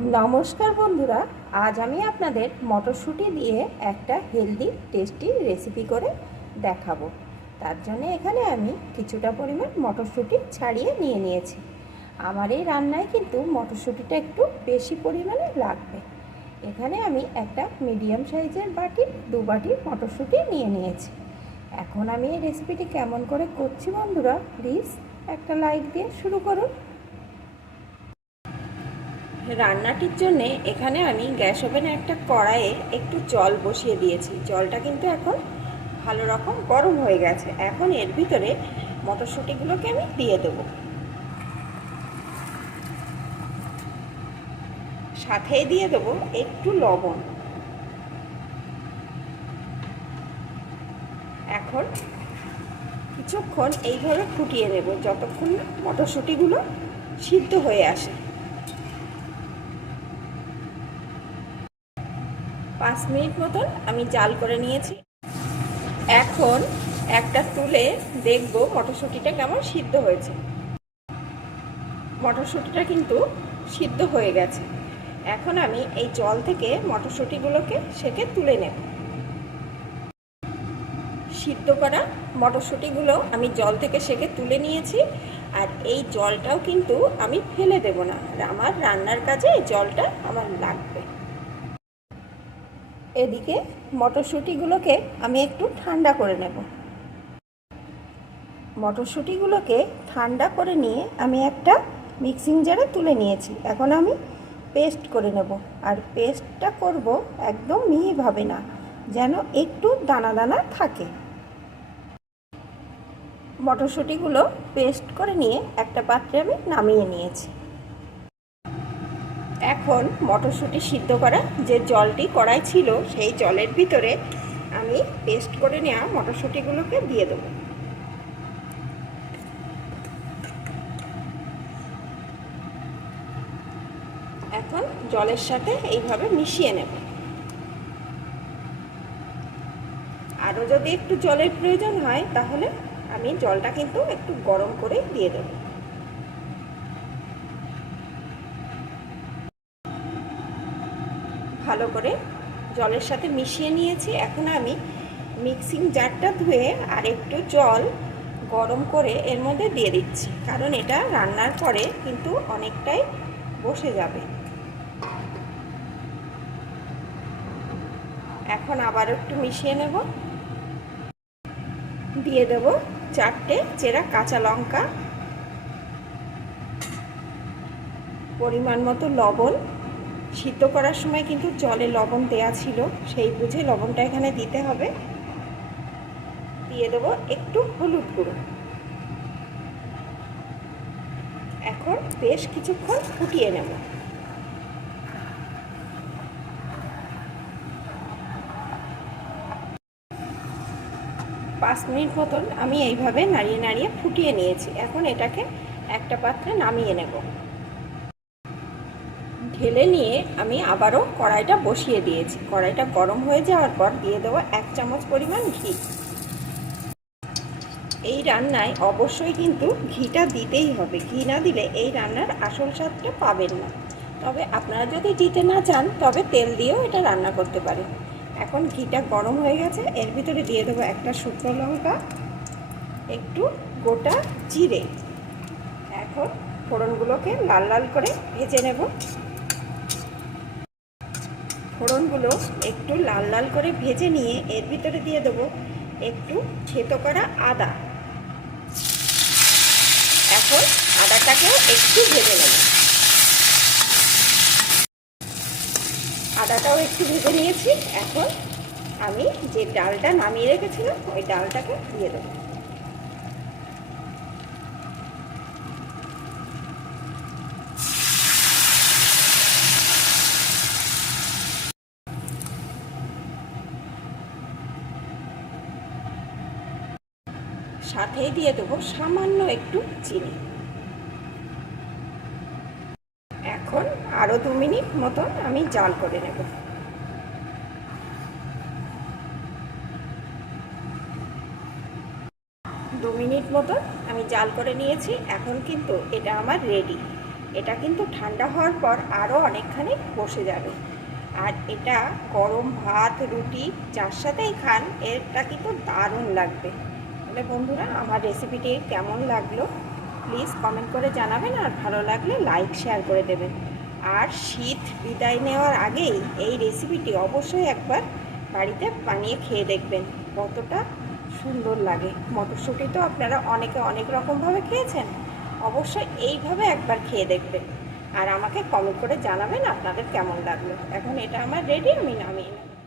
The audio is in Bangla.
নমস্কার বন্ধুরা, আজ আমি আপনাদের মটরশুঁটি দিয়ে একটা হেলদি টেস্টি রেসিপি করে দেখাবো। তার জন্য এখানে আমি কিছুটা পরিমাণ মটরশুঁটি ছাড়িয়ে নিয়ে নিয়েছি। আমার এই রান্নায় কিন্তু মটরশুঁটিটা একটু বেশি পরিমাণে লাগবে। এখানে আমি একটা মিডিয়াম সাইজের বাটি, দু বাটি মটরশুঁটি নিয়ে নিয়েছি। এখন আমি এই রেসিপিটি কেমন করে করছি বন্ধুরা প্লিজ একটা লাইক দিয়ে শুরু করুন। রান্নাটির জন্যে এখানে আমি গ্যাস ওভেনে একটা কড়াইয়ে একটু জল বসিয়ে দিয়েছি। জলটা কিন্তু এখন ভালো রকম গরম হয়ে গেছে। এখন এর ভিতরে মটরশুঁটিগুলোকে আমি দিয়ে দেবো। সাথেই দিয়ে দেবো একটু লবণ। এখন কিছুক্ষণ এইভাবে ফুটিয়ে নেব, যতক্ষণ মটরশুঁটিগুলো সিদ্ধ হয়ে আসে। পাঁচ মিনিট মতন আমি জাল করে নিয়েছি। এখন একটা তুলে দেখব মটরশুঁটিটা কেমন সিদ্ধ হয়েছে। মটরশুঁটিটা কিন্তু সিদ্ধ হয়ে গেছে। এখন আমি এই জল থেকে মটরশুঁটিগুলোকে সেকে তুলে নেব। সিদ্ধ করা মটরশুঁটিগুলো আমি জল থেকে সেকে তুলে নিয়েছি আর এই জলটাও কিন্তু আমি ফেলে দেব না। আমার রান্নার কাজে এই জলটা আমার লাগবে। এদিকে মটরশুঁটিগুলোকে আমি একটু ঠান্ডা করে নেব। মটরশুঁটিগুলোকে ঠান্ডা করে নিয়ে আমি একটা মিক্সিং জারে তুলে নিয়েছি। এখন আমি পেস্ট করে নেব। আর পেস্টটা করব একদম মিহিভাবে না, যেন একটু দানা দানা থাকে। মটরশুঁটিগুলো পেস্ট করে নিয়ে একটা পাত্রে আমি নামিয়ে নিয়েছি। এখন মটরশুঁটি সিদ্ধ করা যে জলটি কড়াই ছিল সেই জলের ভিতরে আমি পেস্ট করে নেওয়া মটরশুঁটিগুলোকে দিয়ে দেবো। এখন জলের সাথে এইভাবে মিশিয়ে নেব। আরও যদি একটু জলের প্রয়োজন হয়, তাহলে আমি জলটা কিন্তু একটু গরম করে দিয়ে দেবো। ভালো করে জলের সাথে মিশিয়ে নিয়েছি। এখন আমি মিক্সিং জারটা ধুয়ে আর একটু জল গরম করে এর মধ্যে দিয়ে দিচ্ছি। কারণ এটা রান্নার পরে কিন্তু অনেকটাই বসে যাবে। এখন আবার একটু মিশিয়ে নেব। দিয়ে দেব চারটে চেরা কাঁচা লঙ্কা, পরিমাণ মতো লবণ সিদ্ধ করার সময় কিন্তু জলে লবণ দেয়া ছিল, সেই বুঝে লবণটা এখানে দিতে হবে। দিয়ে দেবো একটু হলুদ গুঁড়ো। এখন বেশ কিছুক্ষণ ফুটিয়ে নেব। পাঁচ মিনিট মতন আমি এইভাবে নাড়িয়ে নাড়িয়ে ফুটিয়ে নিয়েছি। এখন এটাকে একটা পাত্রে নামিয়ে নেব। ঢেলে নিয়ে আমি আবারও কড়াইটা বসিয়ে দিয়েছি। কড়াইটা গরম হয়ে যাওয়ার পর দিয়ে দেবো এক চামচ পরিমাণ ঘি। এই রান্নায় অবশ্যই কিন্তু ঘিটা দিতেই হবে। ঘি না দিলে এই রান্নার আসল স্বাদটা পাবেন না। তবে আপনারা যদি দিতে না চান, তবে তেল দিয়েও এটা রান্না করতে পারেন। এখন ঘিটা গরম হয়ে গেছে। এর ভিতরে দিয়ে দেবো একটা শুকনো লঙ্কা, একটু গোটা জিরে। এখন ফোড়নগুলোকে লাল লাল করে ভেজে নেব। ফোড়নগুলো একটু লাল লাল করে ভেজে নিয়ে এর ভিতরে দিয়ে দেবো একটু থেতো করা আদা। এখন আদাটাকেও একটু ভেজে নেব। আদাটাও একটু ভেজে নিয়েছি। এখন আমি যে ডালটা নামিয়ে রেখেছিলাম, ওই ডালটাকে দিয়ে দেবো। সাথেই দিয়ে দেবো সামান্য একটু চিনি। এখন আরও দু মিনিট মতন আমি জাল করে নেব। দু মিনিট মতন আমি জাল করে নিয়েছি, এখন কিন্তু এটা আমার রেডি এটা কিন্তু ঠান্ডা হওয়ার পর আরও অনেকখানি বসে যাবে। আর এটা গরম ভাত, রুটি, যার সাথেই খান, এটা কিন্তু দারুণ লাগবে। তাহলে বন্ধুরা, আমার রেসিপিটি কেমন লাগল? প্লিজ কমেন্ট করে জানাবেন আর ভালো লাগলে লাইক শেয়ার করে দেবেন। আর শীত বিদায় নেওয়ার আগেই এই রেসিপিটি অবশ্যই একবার বাড়িতে বানিয়ে খেয়ে দেখবেন। কতটা সুন্দর লাগে। মটরশুঁটি তো আপনারা অনেকে অনেক রকমভাবে খেয়েছেন। অবশ্যই এইভাবে একবার খেয়ে দেখবেন। আর আমাকে কমেন্ট করে জানাবেন আপনাদের কেমন লাগল। এখন এটা আমার রেডি আমি নামিয়ে নেব।